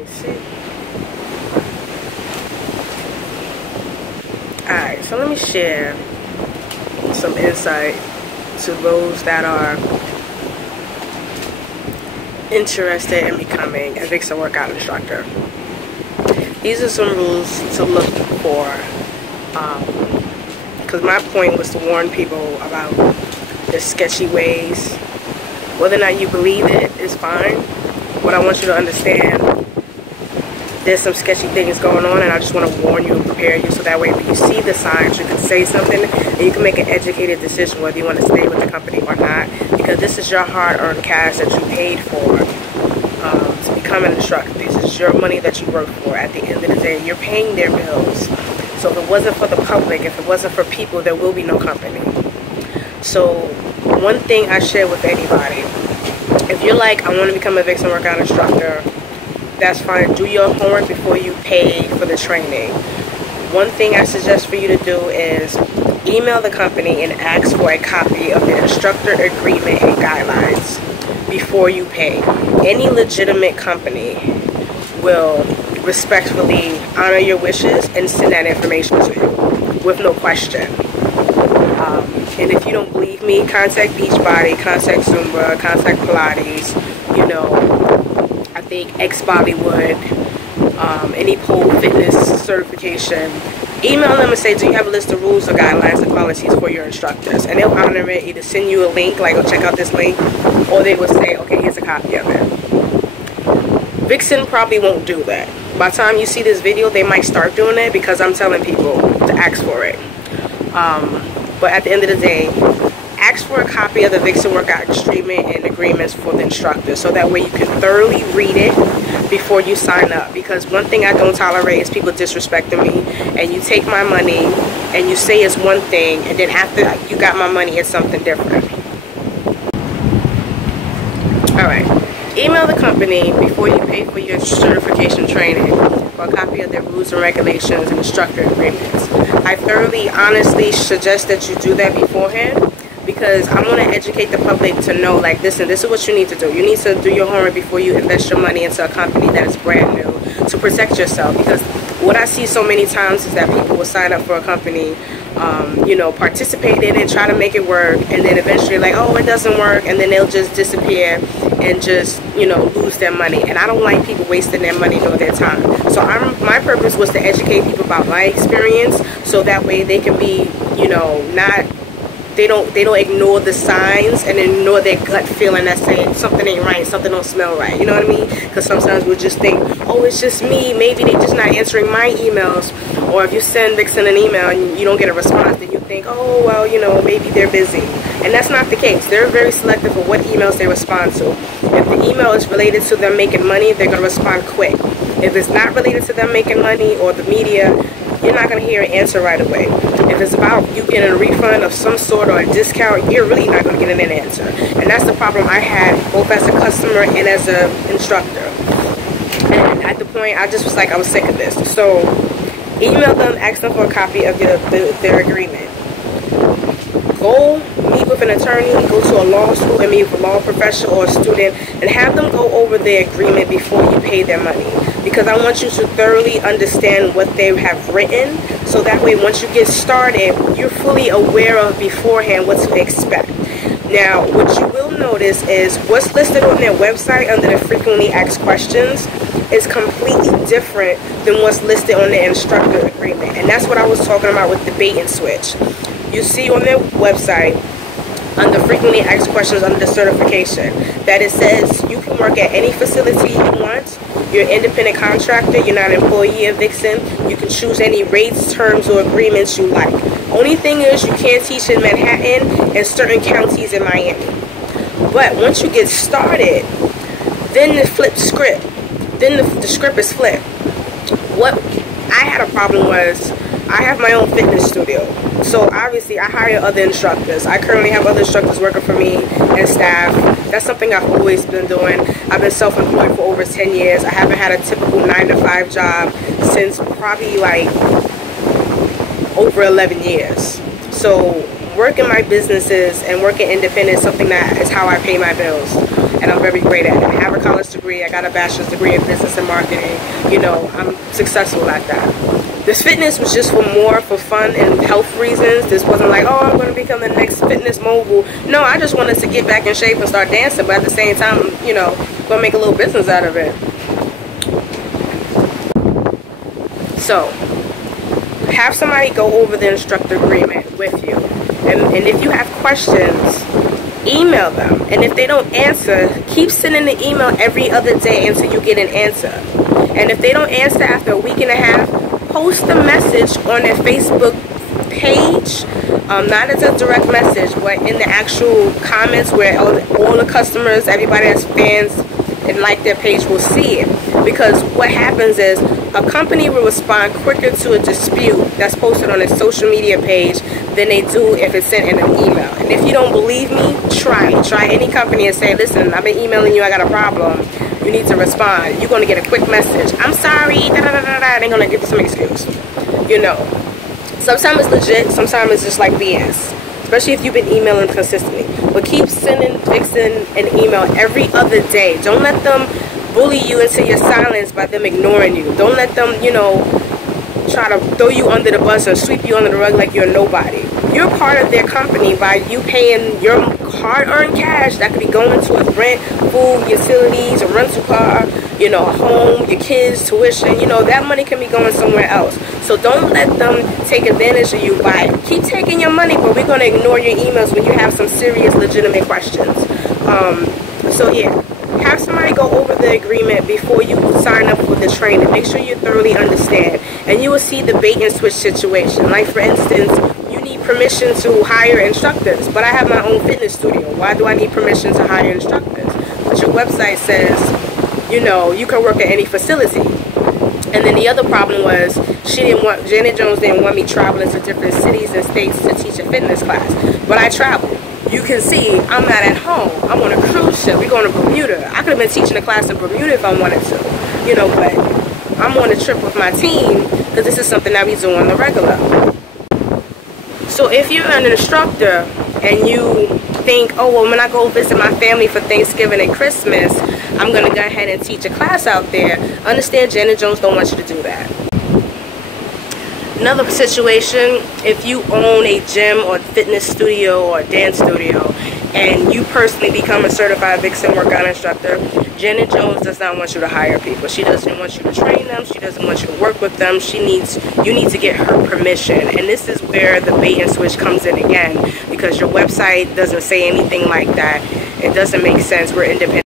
me see. Alright, so let me share some insight to those that are interested in becoming a Vixen workout instructor. These are some rules to look for, because my point was to warn people about the sketchy ways. Whether or not you believe it is fine, but I want you to understand there's some sketchy things going on, and I just want to warn you and prepare you so that way when you see the signs, you can say something and you can make an educated decision whether you want to stay with the company or not, because this is your hard-earned cash that you paid for to become an instructor. This is your money that you work for. At the end of the day, you're paying their bills. So if it wasn't for the public, if it wasn't for people, there will be no company. So one thing I share with anybody, if you're like, I want to become a Vixen workout instructor, that's fine. Do your homework before you pay for the training. One thing I suggest for you to do is email the company and ask for a copy of the instructor agreement and guidelines before you pay. Any legitimate company will respectfully honor your wishes and send that information to you with no question. And if you don't believe me, contact Beachbody, contact Zumba, contact Pilates, you know, I think X-Bollywood, any pole fitness certification. Email them and say, do you have a list of rules or guidelines and policies for your instructors? And they'll honor it, either send you a link, like, oh, check out this link, or they will say, okay, here's a copy of it. Vixen probably won't do that. By the time you see this video, they might start doing it because I'm telling people to ask for it. But at the end of the day, ask for a copy of the Vixen workout agreement and agreements for the instructor, so that way you can thoroughly read it before you sign up. Because one thing I don't tolerate is people disrespecting me, and you take my money and you say it's one thing, and then after you got my money, it's something different. Alright, email the company before you pay for your certification training for a copy of their rules and regulations and instructor agreements. I thoroughly, honestly suggest that you do that beforehand, because I want to educate the public to know, like, listen, this is what you need to do. You need to do your homework before you invest your money into a company that is brand new, to protect yourself. Because what I see so many times is that people will sign up for a company, you know, participate in it, try to make it work, and then eventually like, oh, it doesn't work, and then they'll just disappear and just, you know, lose their money. And I don't like people wasting their money nor their time. So my purpose was to educate people about my experience, so that way they can be, you know, not, they don't ignore the signs and ignore their gut feeling that saying something ain't right, something don't smell right. You know what I mean? Because sometimes we'll just think, oh, it's just me. Maybe they just not answering my emails. Or if you send Vixen an email and you don't get a response, then you think, oh, well, you know, maybe they're busy. And that's not the case. They're very selective of what emails they respond to. If the email is related to them making money, they're going to respond quick. If it's not related to them making money or the media, you're not going to hear an answer right away. If it's about you getting a refund of some sort or a discount, you're really not going to get an answer. And that's the problem I had both as a customer and as an instructor. And at the point, I just was like, I was sick of this. So email them, ask them for a copy of their agreement. Go meet with an attorney, go to a law school and meet with a law professor or a student, and have them go over their agreement before you pay their money. Because I want you to thoroughly understand what they have written, so that way once you get started, you're fully aware of beforehand what to expect. Now, what you will notice is what's listed on their website under the frequently asked questions is completely different than what's listed on the instructor agreement. And that's what I was talking about with the bait and switch. You see on their website, under frequently asked questions under the certification, that it says you can work at any facility you want. You're an independent contractor. You're not an employee of Vixen. You can choose any rates, terms, or agreements you like. Only thing is you can't teach in Manhattan and certain counties in Miami. But once you get started, then the flip script. Then the script is flipped. What I had a problem was, I have my own fitness studio. So obviously I hire other instructors. I currently have other instructors working for me and staff. That's something I've always been doing. I've been self-employed for over 10 years. I haven't had a typical 9-to-5 job since probably like over 11 years. So working my businesses and working independent is something that is how I pay my bills. and I'm very great at it. I have a college degree, I got a bachelor's degree in business and marketing. You know, I'm successful at that. This fitness was just for fun and health reasons. This wasn't like, oh, I'm going to become the next fitness mogul. No, I just wanted to get back in shape and start dancing, but at the same time, you know, going to make a little business out of it. So, have somebody go over the instructor agreement with you. And if you have questions, email them. And if they don't answer, keep sending the email every other day until you get an answer. And if they don't answer after a week and a half, post a message on their Facebook page, not as a direct message, but in the actual comments where all the customers, everybody that's fans and like their page will see it. Because what happens is a company will respond quicker to a dispute that's posted on a social media page than they do if it's sent in an email. And if you don't believe me, try any company and say, listen, I've been emailing you, I got a problem, you need to respond. You're going to get a quick message, I'm sorry, they're going to give you some excuse. You know, sometimes it's legit, sometimes it's just like BS, especially if you've been emailing consistently. But keep sending Vixen an email every other day. Don't let them bully you into your silence by them ignoring you. Don't let them, you know, try to throw you under the bus or sweep you under the rug like you're nobody. You're part of their company by you paying your hard-earned cash that could be going towards rent, food, utilities, a rental car, you know, a home, your kids' tuition. You know, that money can be going somewhere else. So don't let them take advantage of you by keep taking your money, but we're going to ignore your emails when you have some serious, legitimate questions. So yeah. Have somebody go over the agreement before you sign up for the training. Make sure you thoroughly understand. And you will see the bait and switch situation. Like for instance, you need permission to hire instructors. But I have my own fitness studio. Why do I need permission to hire instructors? But your website says, you know, you can work at any facility. And then the other problem was Janet Jones didn't want me traveling to different cities and states to teach a fitness class. But I travel. You can see I'm not at home. I'm on a cruise ship. We're going to Bermuda. I could have been teaching a class in Bermuda if I wanted to. You know, but I'm on a trip with my team because this is something that we do on the regular. So if you're an instructor and you think, oh, well, when I go visit my family for Thanksgiving and Christmas, I'm going to go ahead and teach a class out there, understand Janet Jones don't want you to do that. Another situation, if you own a gym or fitness studio or dance studio and you personally become a certified Vixen workout instructor, Janet Jones does not want you to hire people. She doesn't want you to train them. She doesn't want you to work with them. You need to get her permission. And this is where the bait and switch comes in again, because your website doesn't say anything like that. It doesn't make sense. We're independent.